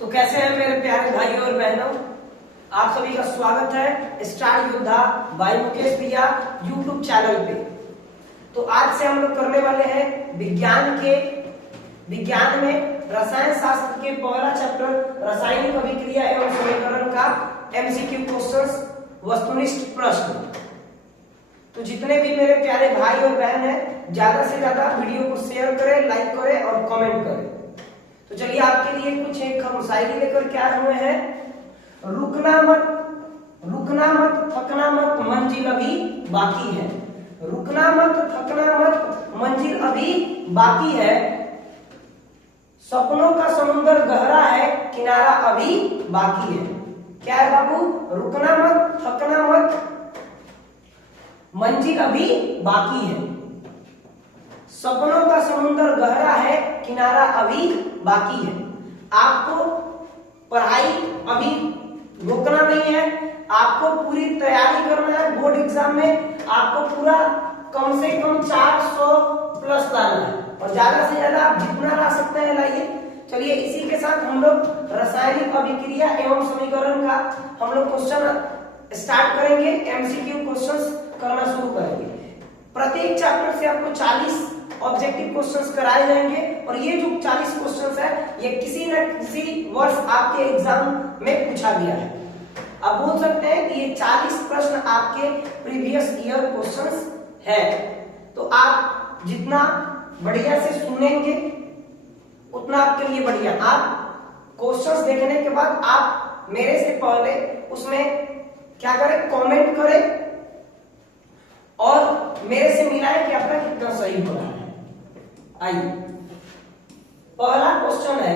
तो कैसे हैं मेरे प्यारे भाइयों और बहनों, आप सभी का स्वागत है स्टार योद्धा बाई मुकेश भैया यूट्यूब चैनल पे। तो आज से हम लोग करने वाले हैं विज्ञान में रसायन शास्त्र के पहला चैप्टर रासायनिक अभिक्रिया एवं समीकरण का एमसीक्यू क्वेश्चंस, वस्तुनिष्ठ प्रश्न। तो जितने भी मेरे प्यारे भाई और बहन हैं, ज्यादा से ज्यादा वीडियो को शेयर करें, लाइक करें और कमेंट करें। तो चलिए आपके लिए कुछ एक हम शायरी लेकर के आए हुए हैं। रुकना मत थकना मत मंजिल अभी बाकी है। रुकना मत थकना मत मंजिल अभी बाकी है। सपनों का समुद्र गहरा है, किनारा अभी बाकी है। क्या है बाबू? रुकना मत थकना मत मंजिल अभी बाकी है। सपनों का समुद्र गहरा है, किनारा अभी बाकी है। आपको पढ़ाई अभी रोकना नहीं है, आपको पूरी तैयारी करना है। बोर्ड एग्जाम में आपको पूरा कम से कम 400 प्लस लाना है और ज्यादा से ज्यादा आप जितना ला सकते हैं लाइए। चलिए इसी के साथ हम लोग रासायनिक अभिक्रिया एवं समीकरण का हम लोग क्वेश्चन स्टार्ट करेंगे। एमसीक्यू क्वेश्चंस करना शुरू करेंगे। प्रत्येक चैप्टर से आपको 40 ऑब्जेक्टिव क्वेश्चंस कराए जाएंगे और ये जो 40 क्वेश्चंस है ये किसी न किसी वर्ष आपके एग्जाम में पूछा गया है। आप बोल सकते हैं कि ये 40 प्रश्न आपके प्रीवियस ईयर क्वेश्चंस है। तो आप जितना बढ़िया से सुनेंगे उतना आपके लिए बढ़िया। आप क्वेश्चंस देखने के बाद आप मेरे से पहले उसमें क्या करें, कमेंट करें और मेरे से मिलाएं कि आपका कितना सही हो रहा है। आइए, पहला क्वेश्चन है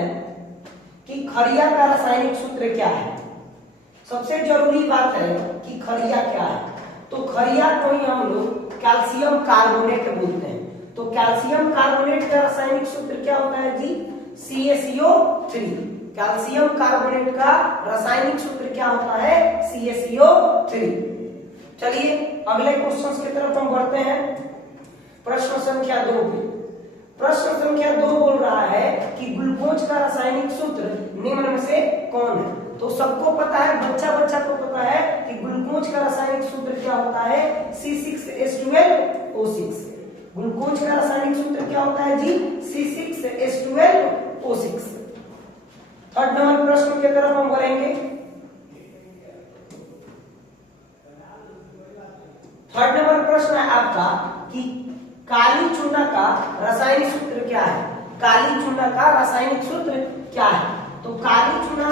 कि खरिया का रासायनिक सूत्र क्या है। सबसे जरूरी बात है कि खरिया क्या है। तो खरिया को ही हम लोग कैल्शियम कार्बोनेट बोलते हैं। तो कैल्शियम कार्बोनेट का रासायनिक सूत्र क्या होता है जी? CaCO3। कैल्शियम कार्बोनेट का रासायनिक सूत्र क्या होता है? CaCO3। चलिए अगले क्वेश्चन की तरफ हम बढ़ते हैं। प्रश्न संख्या 2 पे। प्रश्न संख्या 2 बोल रहा है कि ग्लूकोज का रासायनिक सूत्र निम्न में से कौन है। तो सबको पता है, बच्चा को पता है कि ग्लूकोज का रासायनिक सूत्र क्या होता है? C6H12O6। ग्लूकोज का रासायनिक सूत्र क्या होता है जी? C6H12O6। थर्ड नंबर प्रश्न की तरफ हम बढ़ेंगे। थर्ड नंबर प्रश्न है आपका कि काली चूना का रासायनिक सूत्र क्या है। काली चूना का रासायनिक सूत्र क्या है? तो काली चूना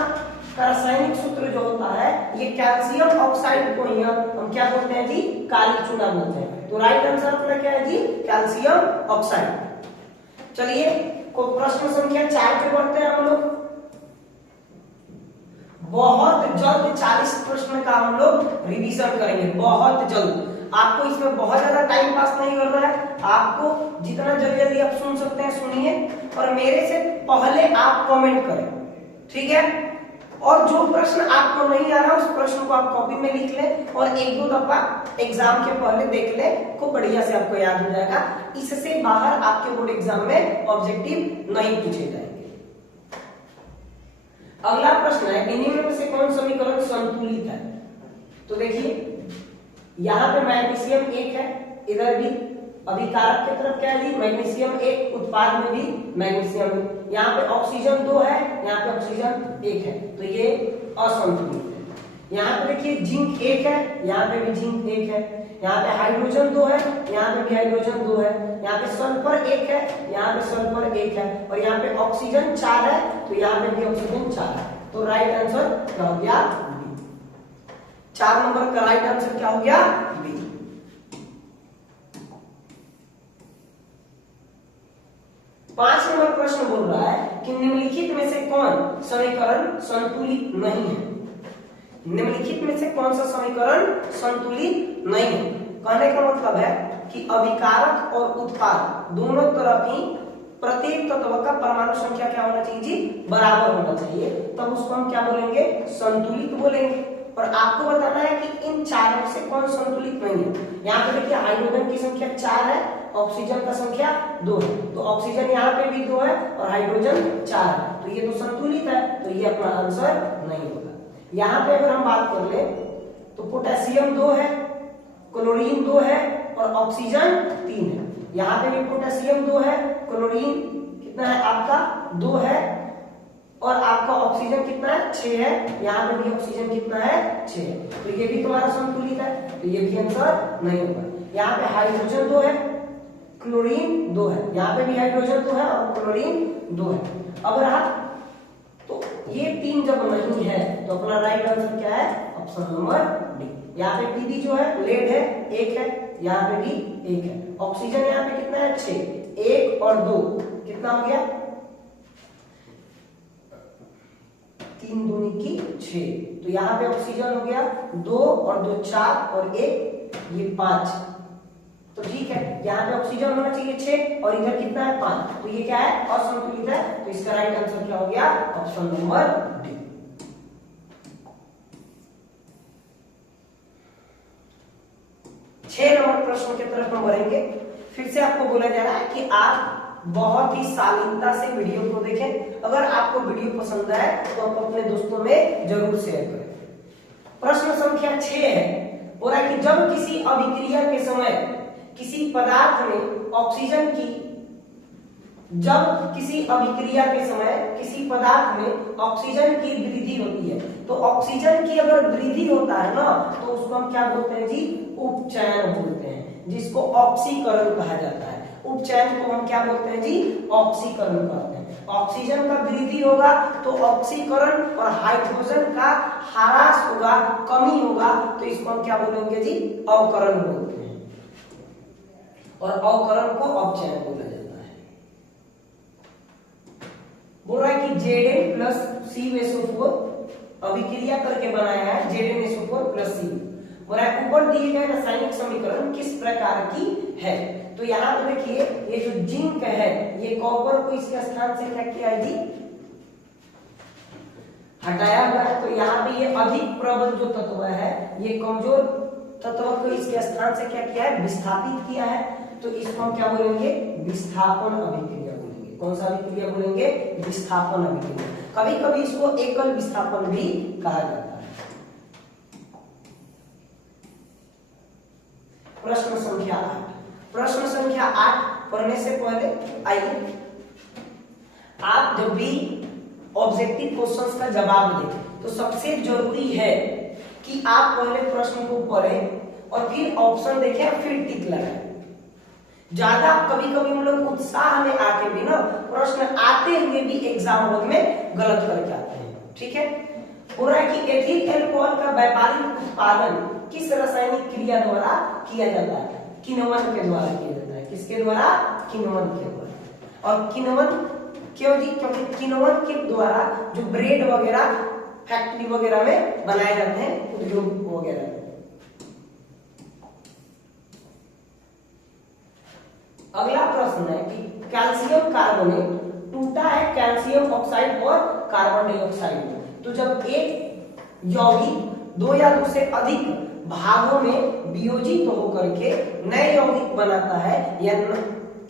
का रासायनिक सूत्र जो होता है ये कैल्शियम ऑक्साइड को ही हम क्या बोलते हैं जी? काली चूना बोलते हैं। तो राइट आंसर अपना क्या है जी? Calcium oxide. चलिए को प्रश्न संख्या 4 पे बढ़ते हैं हम लोग। बहुत जल्द 40 प्रश्न का हम लोग रिवीजन करेंगे, बहुत जल्द। आपको इसमें बहुत ज्यादा टाइम पास नहीं करना है। आपको जितना जल्दी आप सुन सकते हैं सुनिए और मेरे से पहले आप कमेंट करें, ठीक है? और जो प्रश्न आपको नहीं आ रहा उस प्रश्न को आप कॉपी में लिख लें और एक दो दफा एग्जाम के पहले देख लें, खूब बढ़िया से आपको याद हो जाएगा। इससे बाहर आपके बोर्ड एग्जाम में ऑब्जेक्टिव नहीं पूछे जाएंगे। अगला प्रश्न है इन्हीं में से कौन समीकरण संतुलित है। तो देखिए यहाँ पे मैग्नीशियम 1 है, इधर भी अभिकारक की तरफ क्या है जी? मैग्नीशियम 1, उत्पाद में भी मैग्नीशियम। यहाँ पे ऑक्सीजन 2 है, यहाँ पे ऑक्सीजन 1 है, तो ये असंतुलित है। यहाँ पे देखिए जिंक 1 है, यहाँ पे भी जिंक 1 है। यहाँ पे हाइड्रोजन 2 है, यहाँ पे भी हाइड्रोजन 2 है। यहाँ पे सल्फर 1 है, यहाँ पे सल्फर 1 है और यहाँ पे ऑक्सीजन 4 है, तो यहाँ पे भी ऑक्सीजन 4 है। तो राइट आंसर क्या हो गया? 4 नंबर का राइट आंसर क्या हो गया? बी। पांच नंबर प्रश्न बोल रहा है कि निम्नलिखित में से कौन समीकरण संतुलित नहीं है। निम्नलिखित में से कौन सा समीकरण संतुलित नहीं है? कहने का मतलब है कि अभिकारक और उत्पाद दोनों तरफ ही प्रत्येक तत्व का परमाणु संख्या क्या होना चाहिए जी? बराबर होना चाहिए। तब उसको हम क्या बोलेंगे? संतुलित बोलेंगे। और आपको बताना है कि इन चारों से कौन संतुलित नहीं है। यहाँ पे देखिए हाइड्रोजन की संख्या 4 है, ऑक्सीजन का संख्या 2 है, तो ऑक्सीजन यहाँ पे भी 2 है और हाइड्रोजन 4 है, तो ये तो संतुलित है, तो ये अपना आंसर नहीं होगा। यहाँ पे अगर हम बात कर ले तो पोटेशियम 2 है, क्लोरीन 2 है और ऑक्सीजन 3 है। यहाँ पे भी पोटेशियम 2 है, क्लोरीन कितना है आपका 2 है और आपका ऑक्सीजन कितना है 6 है। यहाँ पे भी ऑक्सीजन कितना है 6 है, तो ये भी तुम्हारा संतुलित है, तो ये भी आंसर नहीं होगा। यहाँ पे हाइड्रोजन 2 है, क्लोरीन 2 है, यहाँ पे भी हाइड्रोजन 2 है और क्लोरीन 2 है। अब रहा तो ये 3 जब नहीं है तो अपना राइट आंसर क्या है, ऑप्शन नंबर डी। यहाँ पे पीबी जो है लेड है 1 है, यहाँ पे भी 1 है, ऑक्सीजन यहाँ पे कितना है 6, 1 और 2 कितना हो गया 3 दूनी की 6, तो यहाँ पे ऑक्सीजन हो गया 2 और 2 4 और 1 ये 5, तो ठीक है। यहाँ पे ऑक्सीजन होना चाहिए 6 और इधर कितना है 5, तो ये क्या है असंतुलित है, तो इसका राइट आंसर क्या हो गया, ऑप्शन नंबर डी। छह नंबर प्रश्न की तरफ हम बढ़ेंगे। फिर से आपको बोला जा रहा है कि आप बहुत ही शालीनता से वीडियो को देखें। अगर आपको वीडियो पसंद आए तो आप अपने दोस्तों में जरूर शेयर करें। प्रश्न संख्या 6 है, बोला कि जब किसी अभिक्रिया के समय किसी पदार्थ में ऑक्सीजन की वृद्धि होती है, तो ऑक्सीजन की अगर वृद्धि होता है ना तो उसको हम क्या बोलते हैं जी, उपचयन बोलते हैं, जिसको ऑक्सीकरण कहा जाता है। उपचयन को हम क्या बोलते हैं जी, ऑक्सीकरण कहते हैं। ऑक्सीजन का वृद्धि होगा तो ऑक्सीकरण और हाइड्रोजन का ह्रास होगा, कमी होगा, तो इसको हम क्या बोलेंगे जी, अवकरण बोलते हैं, और अवकरण को अपचयन बोला जाता है। बोल रहा है कि Zn प्लस CuSO4 अभिक्रिया करके बनाया है ZnSO4 प्लस Cu। बोल रहा है ऊपर दिए गए रासायनिक समीकरण किस प्रकार की है, तो यहाँ पे देखिए ये जो जिंक है ये कॉपर को इसके स्थान से क्या किया है जी, हटाया हुआ है, तो यहाँ पे ये अधिक प्रबल जो तत्व है ये कमजोर तत्व को इसके स्थान से क्या किया है, विस्थापित किया है, तो इसको हम क्या बोलेंगे, विस्थापन अभिक्रिया बोलेंगे। कौन सा अभिक्रिया बोलेंगे, विस्थापन अभिक्रिया। कभी कभी इसको एकल विस्थापन भी कहा जाता है। प्रश्न संख्या 8, प्रश्न संख्या 8 पढ़ने से पहले आइए आप जब भी ऑब्जेक्टिव क्वेश्चंस का जवाब दें तो सबसे जरूरी है कि आप पहले प्रश्न को पढ़ें और फिर ऑप्शन देखें फिर टिक लगाएं। ज्यादा कभी कभी हम लोग उत्साह में आके भी ना प्रश्न आते हुए भी एग्जाम हॉल में गलत करके आते हैं, ठीक है। हो रहा है कि एथिल एल्कोहल का व्यापारिक उत्पादन किस रासायनिक क्रिया द्वारा किया जाता है, किण्वन के द्वारा किया जाता है। किसके द्वारा, किण्वन के द्वारा। और किण्वन क्यों जी, क्योंकि किण्वन के द्वारा जो ब्रेड वगैरह फैक्ट्री वगैरह में बनाए जाते हैं, उद्योग वगैरह। अगला प्रश्न है कि कैल्शियम कार्बोनेट टूटा है कैल्शियम ऑक्साइड और कार्बन डाइऑक्साइड में, तो जब एक यौगिक 2 या 2 से अधिक भागों में वियोजित तो होकर के नए यौगिक बनाता है या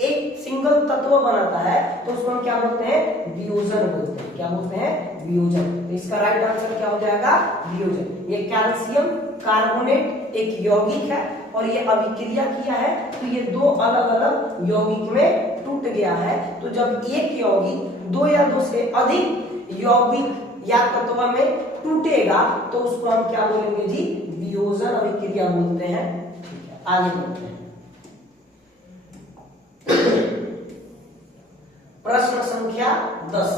एक सिंगल तत्व बनाता है, तो उसको हम क्या बोलते हैं, वियोजन बोलते हैं। क्या बोलते हैं, वियोजन। तो इसका राइट आंसर क्या हो जाएगा, वियोजन। ये कैल्शियम कार्बोनेट एक यौगिक है और ये अभिक्रिया किया है, तो ये 2 अलग अलग यौगिक में टूट गया है। तो जब एक यौगिक 2 या 2 से अधिक यौगिक या तत्व में टूटेगा तो उसको हम क्या बोलेंगे जी, वियोजन अभिक्रिया बोलते हैं। ठीक है, आगे बढ़ते हैं। प्रश्न संख्या 10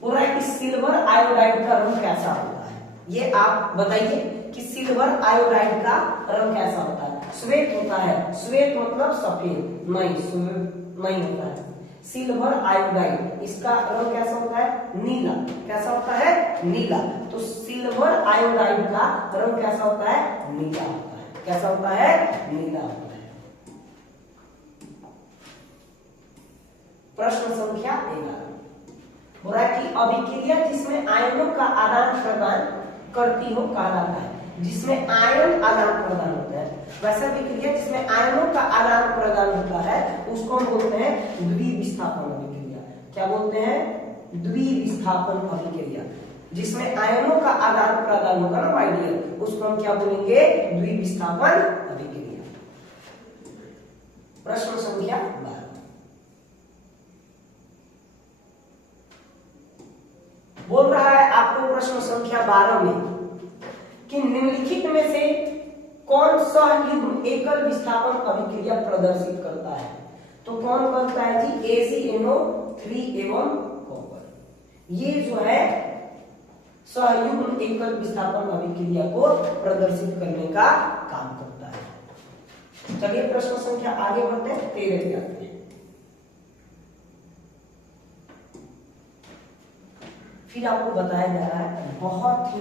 पूरा है कि सिल्वर आयोडाइड का रंग कैसा होता है, ये आप बताइए कि सिल्वर आयोडाइड का रंग कैसा होता है। श्वेत होता है, श्वेत मतलब सफेद, नहीं होता है। सिल्वर आयोडाइड इसका रंग कैसा होता है, नीला। कैसा होता है, नीला। तो सिल्वर आयोडाइड का रंग कैसा होता है, नीला होता है। कैसा होता है, नीला होता है। प्रश्न संख्या 11 हो रहा है कि अभिक्रिया जिसमें आयनों का आदान प्रदान करती हो कहलाता है, जिसमें आयन आदान प्रदान होता है। वैसा विक्रिया जिसमें आयनों का आदान प्रदान होता है उसको हम बोलते हैं द्विविस्थापन अभिक्रिया। क्या बोलते हैं? द्विविस्थापन अभिक्रिया। जिसमें आयनों का आदान प्रदान होगा ना माय डियर, उसको हम क्या बोलेंगे? द्विविस्थापन अभिक्रिया। प्रश्न संख्या 12 बोल रहा है आपको प्रश्न संख्या 12 में कि निम्नलिखित में से कौन सा युग्म एकल विस्थापन अभिक्रिया प्रदर्शित करता है? तो कौन करता है जी? AgNO3 एवं कॉपर। ये जो है सहयुग्म एकल विस्थापन अभिक्रिया को प्रदर्शित करने का काम करता है। चलिए प्रश्न संख्या आगे बढ़ते हैं, 13 पे आते हैं। फिर आपको बताया जा रहा है, बहुत ही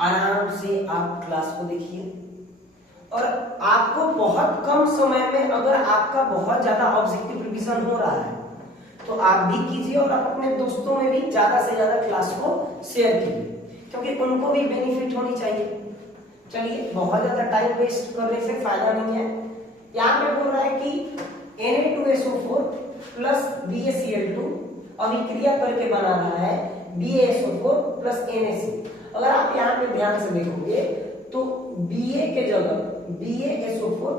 आराम से आप क्लास को देखिए और आपको बहुत कम समय में अगर आपका बहुत ज्यादा ऑब्जेक्टिव रिवीजन हो रहा है तो आप भी कीजिए और आप अपने दोस्तों में भी ज्यादा से ज्यादा क्लास को शेयर कीजिए, क्योंकि उनको भी बेनिफिट होनी चाहिए। चलिए, बहुत ज्यादा टाइम वेस्ट करने से फायदा नहीं है। यहाँ पे बोल रहा है कि Na2SO4 प्लस BaCl2 अभिक्रिया करके बना रहा है BaSO4 प्लस NaC। अगर आप यहाँ पे ध्यान से देखोगे तो Ba के जगह BaSO4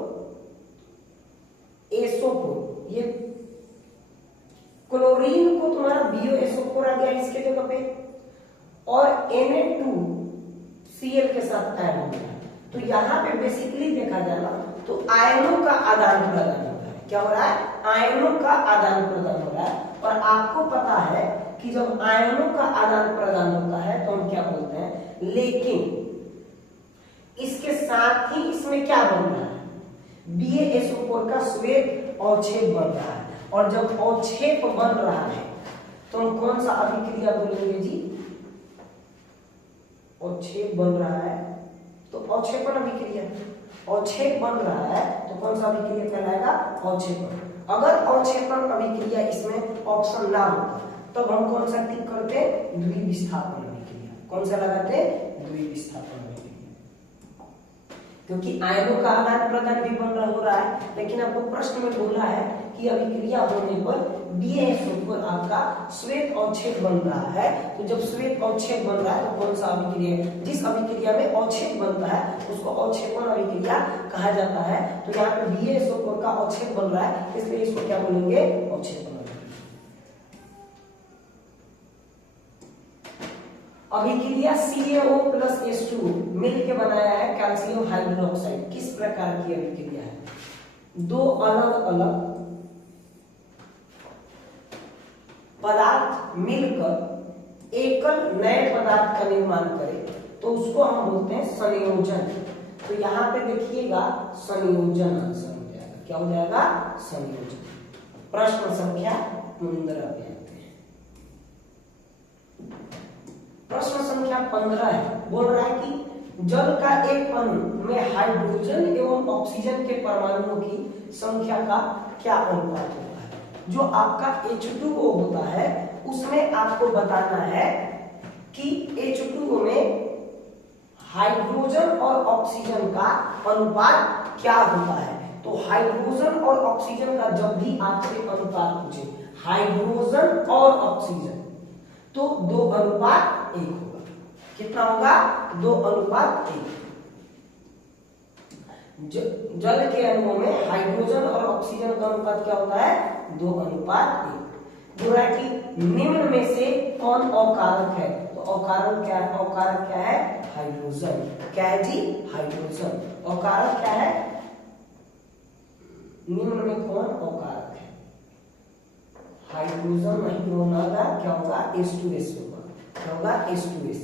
ये क्लोरीन को तुम्हारा BaSO4 आ गया इसके जगह पे और Na2Cl के साथ ऐड हो गया। तो यहाँ पे बेसिकली देखा जाएगा तो आयनों का आदान प्रदान होता है। क्या हो रहा है? आयनों का आदान प्रदान हो रहा है। और आपको पता है कि जब आयनों का आदान प्रदान होता है तो हम क्या बोलते हैं? लेकिन इसके साथ ही इसमें क्या बन रहा है? BaSO4 का श्वेत अवक्षेप बन रहा है। और जब अवक्षेप बन रहा है तो हम कौन सा अभिक्रिया बोलेंगे जी? अवक्षेप बन रहा है तो अवक्षेपण अभिक्रिया। अवक्षेप बन रहा है तो कौन सा अभिक्रिया कहलाएगा? अवक्षेपण। अगर अवक्षेपण अभिक्रिया इसमें ऑप्शन ना होता तो हम कौन सा टिक करते? द्विविस्थापन अभिक्रिया। कौन सा लगाते? द्विविस्थापन अभिक्रिया। क्योंकि आयनों का आदान प्रदान भी बन रहा हो रहा है, लेकिन आपको प्रश्न में बोला है कि अभिक्रिया होने पर BaSO4 आपका श्वेत अवक्षेप बन रहा है। तो जब श्वेत अवक्षेप बन रहा है तो कौन सा अभिक्रिया? जिस अभिक्रिया में अवक्षेप बनता है उसको अवक्षेपण अभिक्रिया कहा जाता है। तो यहाँ पे BaSO4 का अवक्षेप बन रहा है, इसलिए इसको क्या बोलेंगे? अवक्षेपण। अभिक्रिया CaO प्लस H2 मिलकर बनाया है कैल्शियम हाइड्रोक्साइड। किस प्रकार की अभिक्रिया है? दो अलग अलग पदार्थ मिलकर एकल नए पदार्थ का निर्माण करे तो उसको हम बोलते हैं संयोजन। तो यहाँ पे देखिएगा संयोजन आंसर हो जाएगा। क्या हो जाएगा? संयोजन। प्रश्न संख्या 15 पे आते हैं। प्रश्न संख्या 15 है, बोल रहा है कि जल का एक अणु में हाइड्रोजन एवं ऑक्सीजन के परमाणुओं की संख्या का क्या अनुपात होता है? जो आपका H2O होता है उसमें आपको बताना है कि H2O में हाइड्रोजन और ऑक्सीजन का अनुपात क्या होता है। तो हाइड्रोजन और ऑक्सीजन का जब भी आपसे अनुपात पूछे, हाइड्रोजन और ऑक्सीजन, तो 2:1 होगा। कितना होगा? 2:1। जल के अणुओं में हाइड्रोजन और ऑक्सीजन का अनुपात क्या होता है? 2:1। बोल रहा है कि निम्न में से कौन अकारक है? तो अकारक क्या है? अकारक क्या है? हाइड्रोजन। क्या है जी? हाइड्रोजन। अकारक क्या है? निम्न में कौन अकारक है? हाइड्रोजन नहीं होगा, क्या होगा? H2S होगा। क्या होगा? H2S।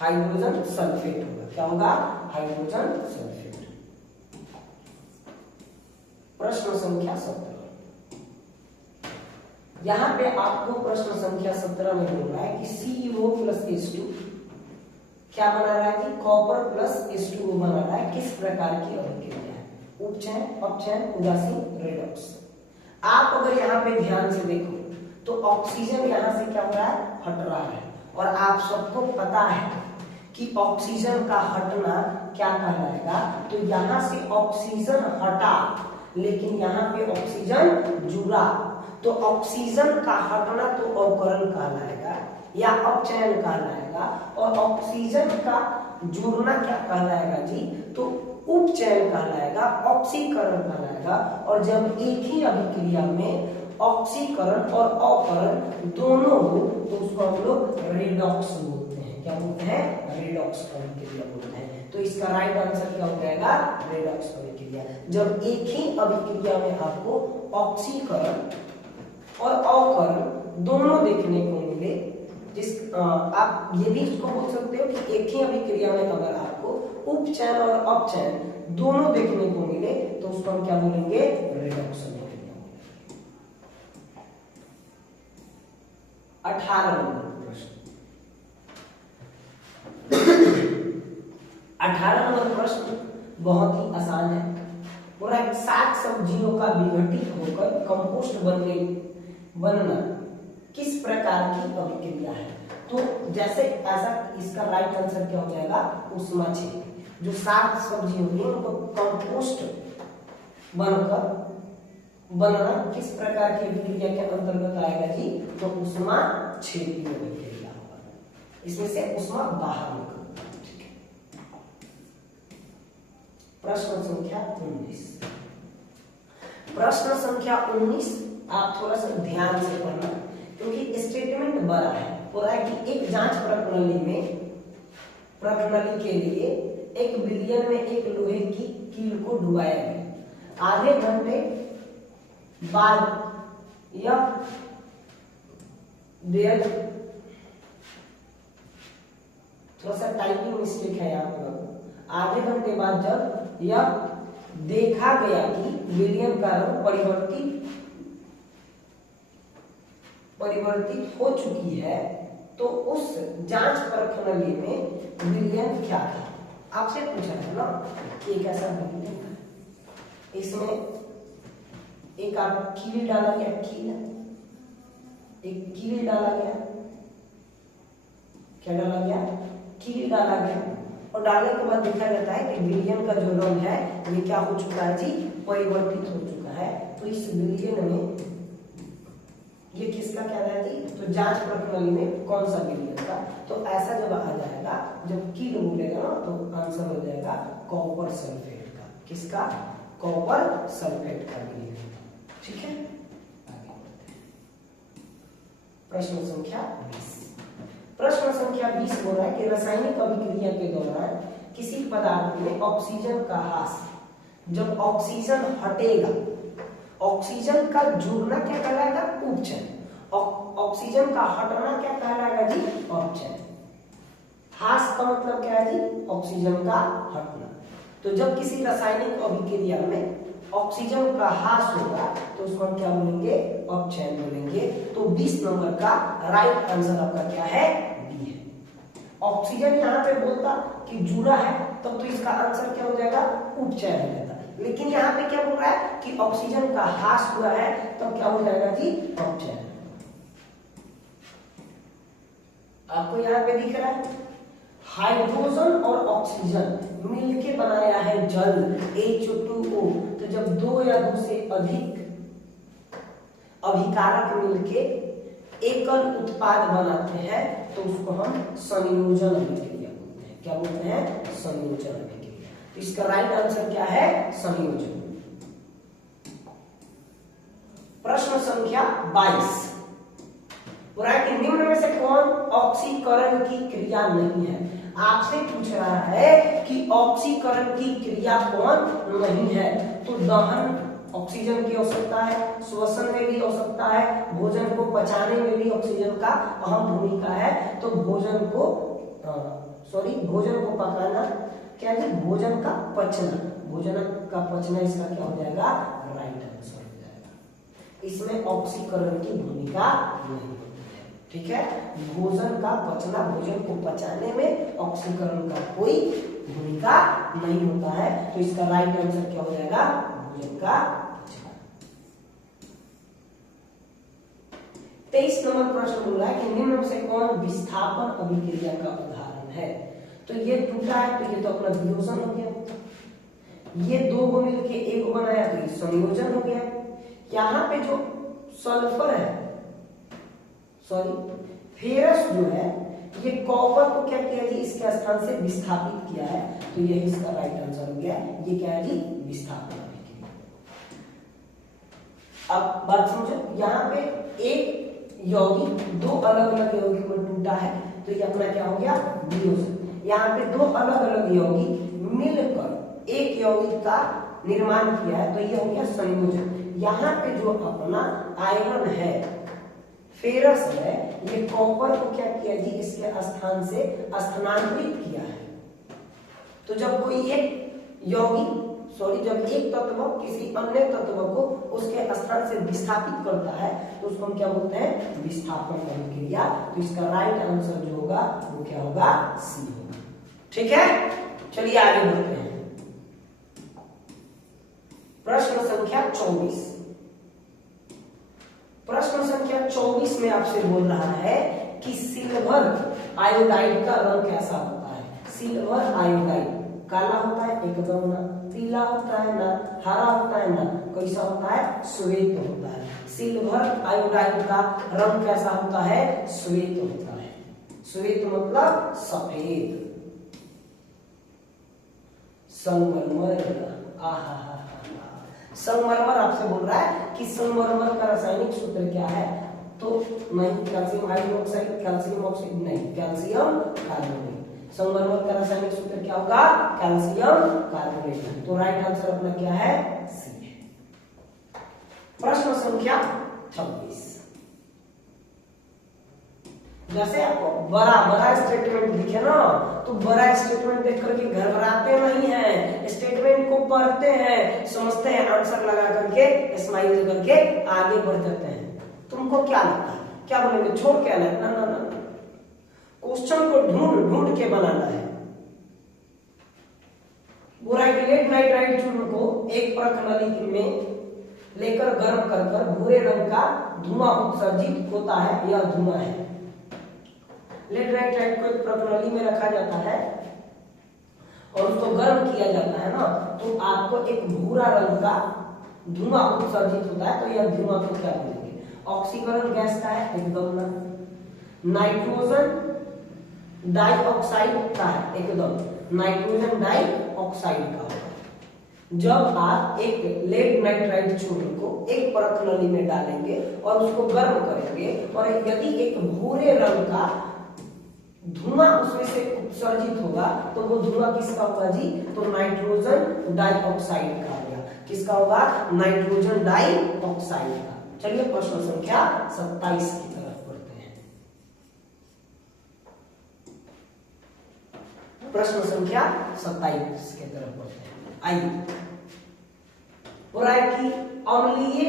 हाइड्रोजन सल्फेट होगा। क्या होगा? Hydrogen sulphate. प्रश्न संख्या 17। यहां पे आपको प्रश्न संख्या 17 में बोल रहा है कि CuO प्लस H2 क्या बना रहा है कि कॉपर प्लस H2O बना रहा है। किस प्रकार की अभिक्रिया है? उपचयन, अपचयन, उदासीन, रेडॉक्स। आप अगर यहाँ पे ध्यान से देखो तो ऑक्सीजन यहाँ से क्या हो रहा है? हट रहा है। और आप सबको पता है कि ऑक्सीजन का हटना क्या कहलाएगा, तो यहां से ऑक्सीजन हटा लेकिन यहाँ पे ऑक्सीजन जुड़ा, तो ऑक्सीजन का हटना तो अवकरण कहलाएगा या अपचयन कहलाएगा, और ऑक्सीजन का जुड़ना क्या कहलाएगा जी, तो उपचयन कहलाएगा, ऑक्सीकरण कहलाएगा। और जब एक ही अभिक्रिया में ऑक्सीकरण और अवकरण दोनों हो तो उसको हम लोग रेडॉक्स बोलते हैं। क्या बोलते हैं? रेडॉक्स अभिक्रिया बोलते हैं। तो इसका राइट आंसर क्या हो जाएगा? रेडॉक्स अभिक्रिया। जब एक ही अभिक्रिया में आपको ऑक्सीकरण और अवकरण दोनों देखने को मिले, जिस आप ये भी इसको बोल सकते हो कि एक ही अभिक्रिया में अगर आपको उपचयन और अपचयन दोनों देखने को मिले तो उसको हम क्या बोलेंगे? रेडॉक्स अभिक्रिया। 18 नंबर प्रश्न। 18 नंबर प्रश्न बहुत ही आसान है। पूरा साग सब्जियों का विघटित होकर कंपोस्ट बनना किस प्रकार की अभिक्रिया है? तो जैसे ऐसा, इसका राइट आंसर क्या हो जाएगा? ऊष्माक्षेपी। जो साग सब्जी होगी उनको कंपोस्ट बनना किस प्रकार की अभिक्रिया के अंतर्गत आएगा जी? तो ऊष्माक्षेपी अभिक्रिया होगा। इसमें से ऊष्मा बाहर निकलता है। ठीक है। प्रश्न संख्या 19। प्रश्न संख्या 19 आप थोड़ा सा ध्यान से पढ़ना, क्योंकि स्टेटमेंट बड़ा है। पूरा कि एक जांच प्रणाली के लिए 1 बिलियन में एक लोहे की कील को डुबाया गया। आधे घंटे बाद यह थोड़ा सा टाइपिंग मिस्टेक है यहाँ पर। आधे घंटे बाद जब यह देखा गया कि बिलियन का रंग परिवर्तित हो चुकी है, तो उस जांच प्रणाली में बिलियन क्या था? आपसे पूछा है ना कि एक ऐसा बिलियन है, इसमें एक आप कील डाला गया, एक कील डाला गया, क्या डाला गया? कील डाला गया। और डालने के बाद देखा जाता है कि बिलियन का जो रंग है ये क्या हो चुका है जी? परिवर्तित हो चुका है। तो इस बिलियन में ये किसका क्या है जी? तो जांच प्रणाली में कौन सा बिलियन का? तो ऐसा जब आ जाएगा, जब कील बोलेगा ना, तो आंसर हो जाएगा कॉपर सल्फेट का। किसका? कॉपर सल्फेट का बिलियन। ठीक है, आगे बढ़ते हैं। प्रश्न संख्या 20। प्रश्न संख्या 20 बोल रहा है कि रासायनिक अभिक्रिया के दौरान किसी पदार्थ में ऑक्सीजन का ह्रास, जब ऑक्सीजन हटेगा, ऑक्सीजन का जुड़ना क्या कहलाएगा? उपचयन। ऑक्सीजन का हटना क्या कहलाएगा जी? अपचयन। ह्रास का मतलब क्या है जी? ऑक्सीजन का हटना। तो जब किसी रासायनिक अभिक्रिया में ऑक्सीजन का ह्रास होगा तो उसको हम क्या बोलेंगे? अपचयन बोलेंगे। तो 20 नंबर का राइट आंसर आपका क्या है? बी है। ऑक्सीजन यहाँ पे बोलता कि जुड़ा है, तब तो इसका आंसर क्या हो जाएगा? उपचयन हो जाता। लेकिन यहाँ पे क्या बोल रहा है कि ऑक्सीजन का ह्रास हुआ है, तब क्या हो जाएगा जी? अपचयन। आपको यहाँ पे दिख रहा है हाइड्रोजन और ऑक्सीजन मिलके बनाया है जल H2O। तो जब 2 या 2 से अधिक अभिकारक मिलके एकल उत्पाद बनाते हैं तो उसको हम संयोजन अभिक्रिया बोलते हैं। क्या बोलते हैं? संयोजन अभिक्रिया। तो इसका राइट आंसर क्या है? संयोजन। प्रश्न संख्या 22। निम्न में से कौन ऑक्सीकरण की क्रिया नहीं है? आपसे पूछ रहा है कि ऑक्सीकरण की क्रिया कौन नहीं है? तो दहन ऑक्सीजन की आवश्यकता है, श्वसन में भी आवश्यकता है, भोजन को पचाने में भी ऑक्सीजन का अहम भूमिका है। तो भोजन को पकाना क्या है? भोजन का पचना इसका क्या हो जाएगा? राइट आंसर हो जाएगा। इसमें ऑक्सीकरण की भूमिका नहीं होती है। ठीक है, भोजन का पचना, भोजन को पचाने में ऑक्सीकरण का कोई भूमिका नहीं होता है। तो इसका राइट आंसर क्या हो जाएगा? भोजन का पचना। 23 नंबर प्रश्न बोल रहा है कि निम्न में से कौन विस्थापन अभिक्रिया का उदाहरण है? तो ये टूटा है तो ये तो अपना वियोजन हो गया। ये दो को मिलके एक बनाया तो ये संयोजन हो गया। यहाँ पे जो सल्फर है, सॉरी फेरस जो है, ये कॉपर को क्या किया जी, इसके स्थान से विस्थापित किया है, तो ये इसका राइट आंसर हो गया। ये क्या है जी, विस्थापन। अब बात समझो, यहाँ पे एक यौगिक दो अलग अलग यौगिक में टूटा है तो ये अपना क्या हो गया, वियोजन। यहाँ पे दो अलग अलग यौगिक मिलकर एक यौगिक का निर्माण किया है तो ये हो गया संयोजन। यहाँ पे जो अपना आयरन है, फेरस है, ये कॉपर को क्या किया जी, इसके स्थान से स्थानांतरित किया है। तो जब कोई एक यौगिक जब एक तत्व किसी अन्य तत्व को उसके स्थान से विस्थापित करता है तो उसको हम क्या बोलते हैं, विस्थापन क्रिया। तो इसका राइट आंसर जो होगा वो क्या होगा, सी होगा। ठीक है, चलिए आगे बढ़ते हैं। प्रश्न संख्या 24। प्रश्न संख्या 24 में आपसे बोल रहा है कि सिल्वर आयोडाइड का रंग कैसा होता है। सिल्वर आयोडाइड काला होता है एकदम ना, पीला होता है ना, हरा होता है ना, कैसा होता है, श्वेत होता है। सिल्वर आयोडाइड का रंग कैसा होता है, श्वेत होता है। श्वेत मतलब सफेद। संगमरमर, संगमरमर आपसे बोल रहा है कि संगमरमर का रासायनिक सूत्र क्या है, तो नहीं कैल्शियम हाइड्रोक्साइड, कैल्शियम ऑक्साइड नहीं, कैल्शियम कार्बोनेट। संगमरमर का रासायनिक सूत्र क्या होगा, कैल्शियम कार्बोनेट। तो राइट आंसर अपना क्या है, सी है। प्रश्न संख्या 26। जैसे आपको बड़ा बड़ा स्टेटमेंट दिखे ना, तो बड़ा स्टेटमेंट देख करके घबराते नहीं है, स्टेटमेंट को पढ़ते हैं, समझते हैं, आंसर लगा करके स्माइल करके आगे बढ़ जाते हैं। तुमको क्या लगता है, क्या बोलेंगे, छोड़ के आना है? ना ना ना, क्वेश्चन को ढूंढ ढूंढ के बनाना है। राइट चूर्ण को एक प्रणाली में लेकर गर्म कर भूरे रंग का धुआं उत्सर्जित होता है, यह धुआं है। लेटराइट को एक प्रणाली में रखा जाता है और उसको गर्म किया जाता है ना, तो आपको एक भूरा रंग का धुआं उत्सर्जित होता है, तो यह धुआं को क्या बोलेंगे, ऑक्सीकरण गैस का है एकदम ना, नाइट्रोजन डाइऑक्साइड का है एकदम, नाइट्रोजन डाइऑक्साइड का होगा। जब आप एक लेड नाइट्राइट चूर्ण को एक प्रणाली में डालेंगे और उसको गर्म करेंगे और यदि एक भूरे रंग का धुआं उसमें से उत्सर्जित होगा तो वो धुआं किसका होगा जी, तो नाइट्रोजन डाइऑक्साइड का होगा। किसका होगा, नाइट्रोजन डाइऑक्साइड का। चलिए प्रश्न संख्या 27 की तरफ बढ़ते हैं। प्रश्न संख्या 27 की तरफ बढ़ते हैं। आइए, हो रहा है कि अम्लीय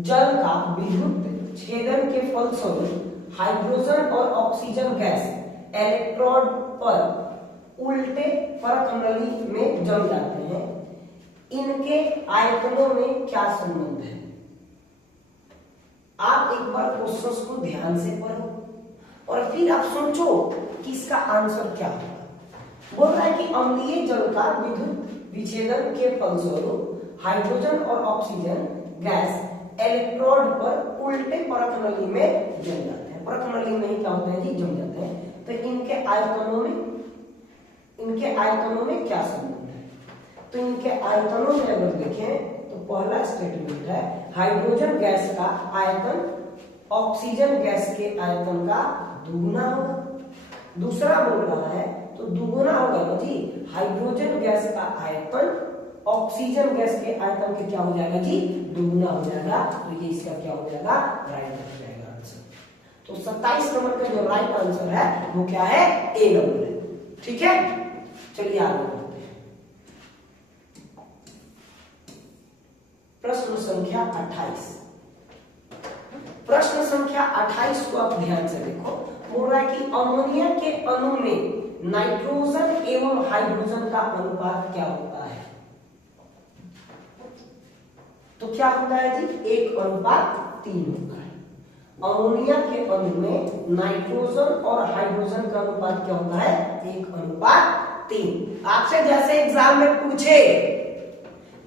जल का विद्युत छेदन के फलस्वरूप हाइड्रोजन और ऑक्सीजन गैस इलेक्ट्रोड पर उल्टे परखनली में जम जाते हैं, इनके आयतनों में क्या संबंध है। आप एक बार क्वेश्चन को ध्यान से पढ़ो और फिर आप सोचो कि इसका आंसर क्या होगा। बोल रहा है कि अम्लीय जल का विद्युत विच्छेदन के फलस्वरूप हाइड्रोजन और ऑक्सीजन गैस इलेक्ट्रोड पर उल्टे परखनली में जम जाते हैं। परखनली में ही क्या होता है जी, जम जाते हैं। तो इनके आयतनों में क्या संबंध है। तो इनके आयतनों में अगर देखें तो पहला स्टेटमेंट है हाइड्रोजन गैस का आयतन ऑक्सीजन गैस के आयतन का दुगुना होगा। दूसरा बोल रहा है तो दुगुना होगा ना जी, हाइड्रोजन गैस का आयतन ऑक्सीजन गैस के आयतन के क्या हो जाएगा जी, दुगुना हो जाएगा। तो ये इसका क्या हो जाएगा, राइट हो जाएगा आंसर। तो 27 नंबर का जो राइट आंसर है वो क्या है, ए नंबर है। ठीक है, चलिए आगे बढ़ते हैं। प्रश्न संख्या 28। प्रश्न संख्या 28 को आप ध्यान से देखो। बोल रहा है कि अमोनिया के अणु में नाइट्रोजन एवं हाइड्रोजन का अनुपात क्या होता है। तो क्या होता है जी, 1:3 होता है। अमोनिया के अणु में नाइट्रोजन और हाइड्रोजन का अनुपात क्या होता है? 1:3। आपसे जैसे एग्जाम में पूछे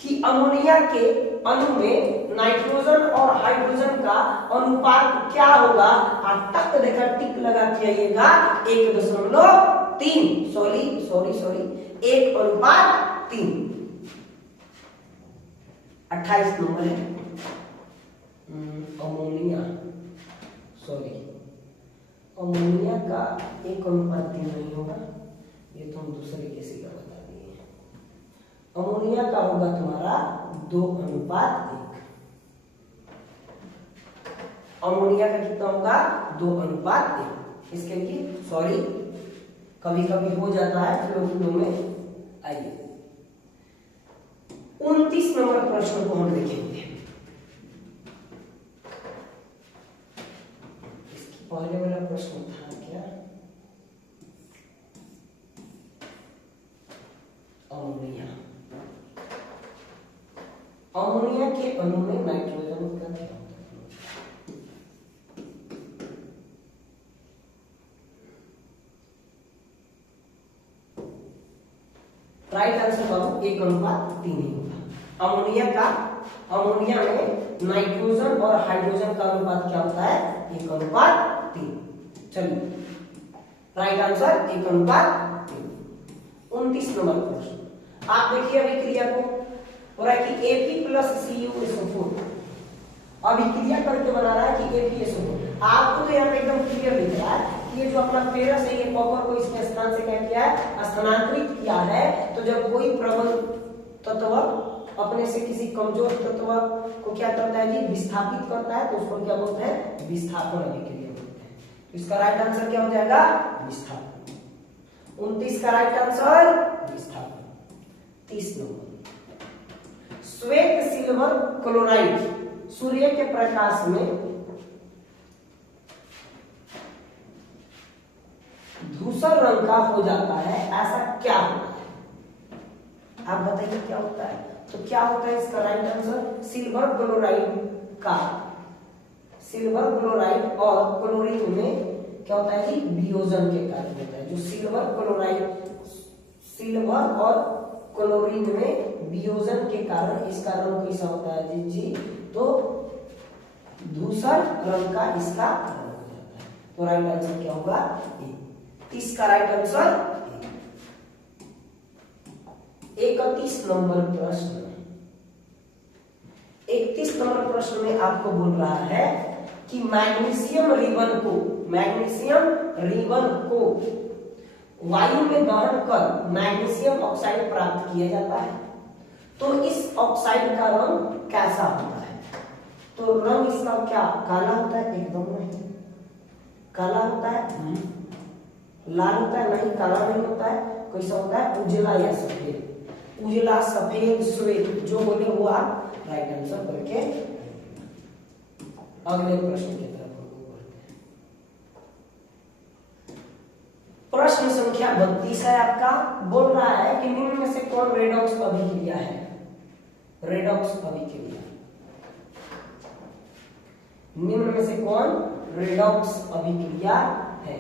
कि अमोनिया के अणु में नाइट्रोजन और हाइड्रोजन का अनुपात क्या होगा, आप टक देखा टिक लगा के आइएगा 1.3 सॉरी 1:3। 28 नंबर है अमोनिया का 1:3 नहीं होगा, ये तो हम दूसरे किसी का बता दिए। अमोनिया का होगा तुम्हारा 2:1। अमोनिया का कितना होगा? 2:1। इसके लिए सॉरी कभी कभी हो जाता है फ्लो में। आइए 29 नंबर प्रश्न को हम देखेंगे। इसकी पहले वाला प्रश्न था क्या? अमोनिया के अणु में नाइट्रोजन का क्या होता है? राइट आंसर बाबू 1:3 ही होगा। अमोनिया में नाइट्रोजन और हाइड्रोजन का अनुपात क्या होता है? 1:3। चलिए राइट आंसर 1:3। 29 नंबर प्रश्न आप देखिए अभिक्रिया को हो रहा है कि Ap+Cu(SO4) अभिक्रिया करके बना रहा है कि ApSO4। आपको तो यहाँ पे एकदम क्लियर दिख रहा है कि ये जो अपना फेरस है ये कॉपर को इसके स्थान से क्या किया है? स्थानांतरित किया है। तो जब कोई प्रबल तत्व अपने से किसी कमजोर तत्व को क्या करता है जी? विस्थापित करता है, तो उसको क्या बोलते हैं? विस्थापन अभिक्रिया बोलते हैं। तो इसका राइट आंसर क्या हो जाएगा? विस्थापन। 29 का राइट आंसर विस्थापन। 30 नंबर श्वेत सिल्वर क्लोराइड सूर्य के प्रकाश में धूसर रंग का हो जाता है, ऐसा क्या होता है? आप बताइए क्या होता है? तो क्या होता है इसका राइट आंसर? सिल्वर क्लोराइड और क्लोरीन में क्या होता है जी? वियोजन के कारण होता है। जो सिल्वर और क्लोरीन में वियोजन के कारण इसका रंग कैसा होता है जी? तो धूसर रंग का इसका रंग हो जाता है। तो राइट आंसर क्या होगा? 30 का राइट आंसर। 31 नंबर प्रश्न 31 नंबर प्रश्न में आपको बोल रहा है कि मैग्नीशियम रिबन को वायु में दहन कर मैग्नीशियम ऑक्साइड प्राप्त किया जाता है। तो इस ऑक्साइड का रंग कैसा होता है? तो रंग इसका क्या काला होता है? एकदम नहीं। काला होता है? लाल होता है? नहीं, काला नहीं होता है। कैसा होता है? उजला या सफेद। उजला, सफेद, श्वेत जो बोले वो आप राइट आंसर करके अगले प्रश्न की तरफ बढ़ते हैं। प्रश्न संख्या 32 है आपका। बोल रहा है कि निम्न में से कौन रेडॉक्स अभिक्रिया है? निम्न में से कौन रेडॉक्स अभिक्रिया है?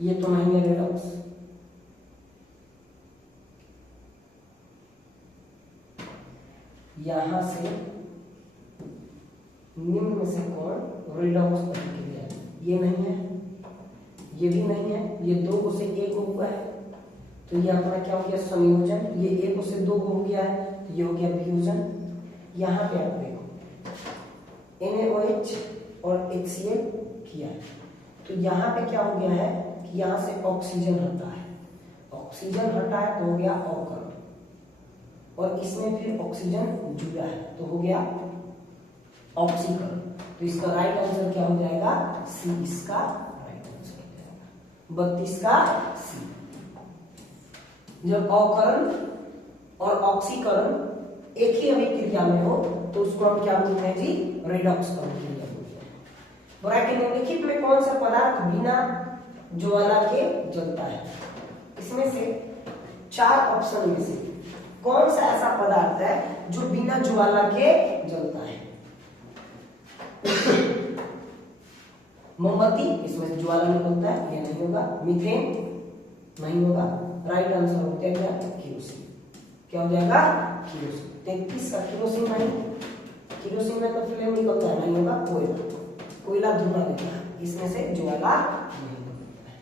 ये तो नहीं है रेडॉक्स। यहां से निम्न में से कौन रेडॉक्स अभिक्रिया है? ये नहीं है, ये भी नहीं है। ये 2 को से 1 हुआ है, तो ये अपना क्या हो गया? संयोजन। ये 1 को से 2 हो गया है, ये हो गया वियोजन। यहाँ पे आप देखो NaOH और HCl किया है, तो यहाँ पे क्या हो गया है कि यहाँ से ऑक्सीजन हटा है। ऑक्सीजन हटा है तो हो गया अवकरण, और इसमें फिर ऑक्सीजन जुड़ा है तो हो गया ऑक्सीकरण। तो इसका राइट आंसर क्या हो जाएगा? सी इसका राइट आंसर हो जाएगा। 32 का सी। जब अवकरण और ऑक्सीकरण एक ही अभिक्रिया में हो तो उसको हम क्या बोलते हैं जी? रेडॉक्स अभिक्रिया बोलते हैं। बोला कि निम्नलिखित में कौन सा पदार्थ बिना ज्वाला के जलता है? इसमें से 4 ऑप्शन में से कौन सा ऐसा पदार्थ है जो बिना ज्वाला के जलता है? मोमबत्ती, इसमें ज्वाला निकलता है, ये नहीं होगा। मीथेन नहीं होगा। राइट आंसर हो जाएगा केरोसिन। क्या हो जाएगा? केरोसिन। 33 का केरोसिन नहीं, केरोसिन में तो फ्लेम निकलता है, नहीं होगा। कोयला, कोयला धुआं देता है, इसमें से ज्वाला नहीं निकलता है।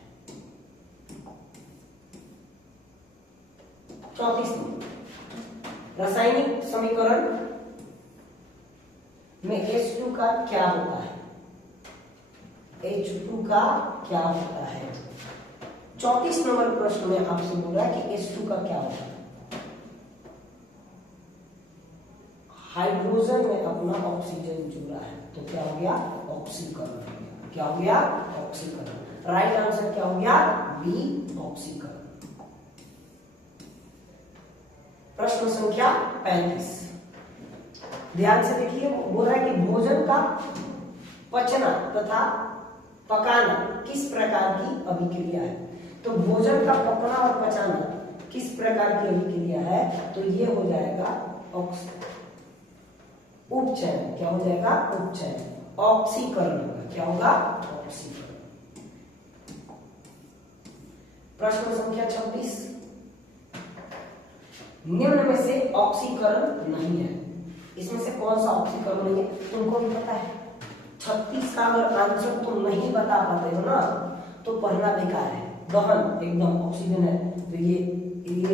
34 रासायनिक समीकरण में H2 का क्या होता है? H2 का क्या होता है? 34 नंबर प्रश्न में आपसे बोल रहा है कि H2 का क्या होता है? हाइड्रोजन में अपना ऑक्सीजन जुड़ा है, तो क्या हो गया? ऑक्सीकरण। क्या हो गया? ऑक्सीकरण। राइट आंसर क्या हो गया? बी, ऑक्सीकरण। प्रश्न संख्या 35, ध्यान से देखिए। बोल रहा है कि भोजन का पचना तथा पकाना किस प्रकार की अभिक्रिया है? तो भोजन का पकना और पचाना किस प्रकार की अभिक्रिया है? तो ये हो जाएगा उपचयन। क्या हो जाएगा? उपचयन। ऑक्सीकरण होगा। क्या होगा? ऑक्सीकरण। प्रश्न संख्या 26, निम्न में से ऑक्सीकरण नहीं है, इसमें से कौन सा ऑक्सीकरण नहीं है? तुमको भी पता है। 36 का अगर आंसर तुम नहीं बता पाते हो ना तो पढ़ना बेकार है। दहन एकदम ऑक्सीजन है, तो ये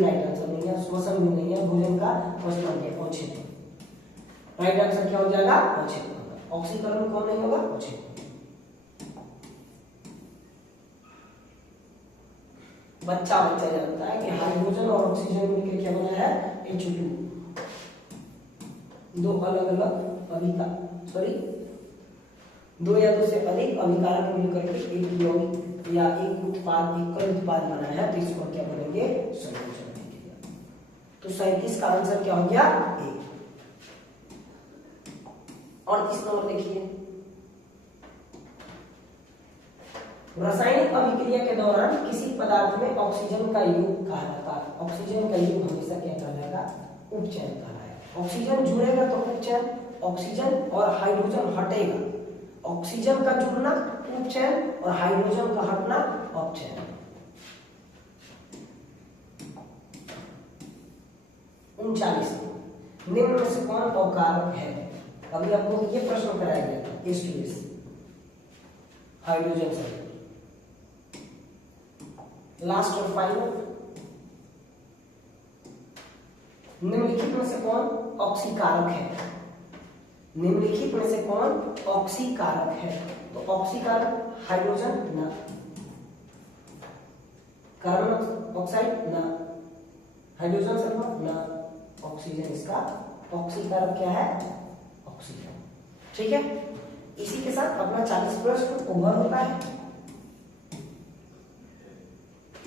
राइट आंसर नहीं है। श्वसन भी नहीं है, भोजन का पचना नहीं है, अवक्षेपण। राइट आंसर क्या हो जाएगा? अवक्षेपण। ऑक्सीकरण कौन नहीं होगा? अवक्षेपण। बच्चा जानता है कि हाइड्रोजन और ऑक्सीजन मिलकर क्या बना है? H2। दो अलग अलग दो या दो से अधिक अभिकारक मिलकर के एक यौगिक या एक उत्पाद, एक कल उत्पाद बना है, तो इसको क्या बोलेंगे? संयोजन अभिक्रिया। तो 37 का आंसर क्या हो गया? ए। और 30 नंबर देखिए, रासायनिक अभिक्रिया के दौरान किसी पदार्थ में ऑक्सीजन का योग कहा जाता है। ऑक्सीजन का योग हमेशा क्या कहलाएगा? उपचयन कहलाएगा। ऑक्सीजन जुड़ेगा तो उपचयन, ऑक्सीजन और हाइड्रोजन हटेगा, ऑक्सीजन का जुड़ना उपचयन और हाइड्रोजन का हटना अपचयन। 39, निम्न में से कौन अवकारक है? अभी आपको ये प्रश्न कराया गया था, H2S, हाइड्रोजन से। लास्ट और फाइनल, निम्नलिखित में से कौन ऑक्सीकारक है? निम्नलिखित में से कौन ऑक्सीकारक है? तो ऑक्सीकारक हाइड्रोजन ना, कार्बन ऑक्साइड ना, हाइड्रोजन सल्फर ना, ऑक्सीजन इसका ऑक्सीकारक क्या है? ऑक्सीजन। ठीक है, इसी के साथ अपना 40 प्रश्न ओवर होता है।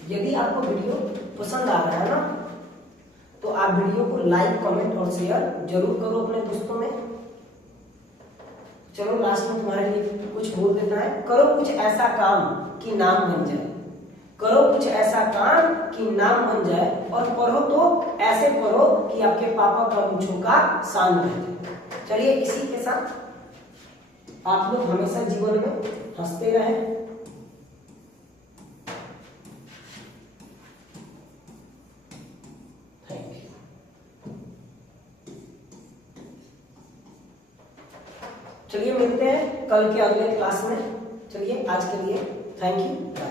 यदि आपको वीडियो पसंद आ रहा है ना तो आप वीडियो को लाइक, कमेंट और शेयर जरूर करो अपने दोस्तों में। चलो लास्ट में तुम्हारे लिए कुछ बोल देना है। करो कुछ ऐसा काम कि नाम बन जाए, करो कुछ ऐसा काम कि नाम बन जाए, और पढ़ो तो ऐसे पढ़ो कि आपके पापा का मूंछों का शान रह जाए। चलिए इसी के साथ आप लोग हमेशा जीवन में हंसते रहें। चलिए मिलते हैं कल के अगले क्लास में। चलिए आज के लिए थैंक यू।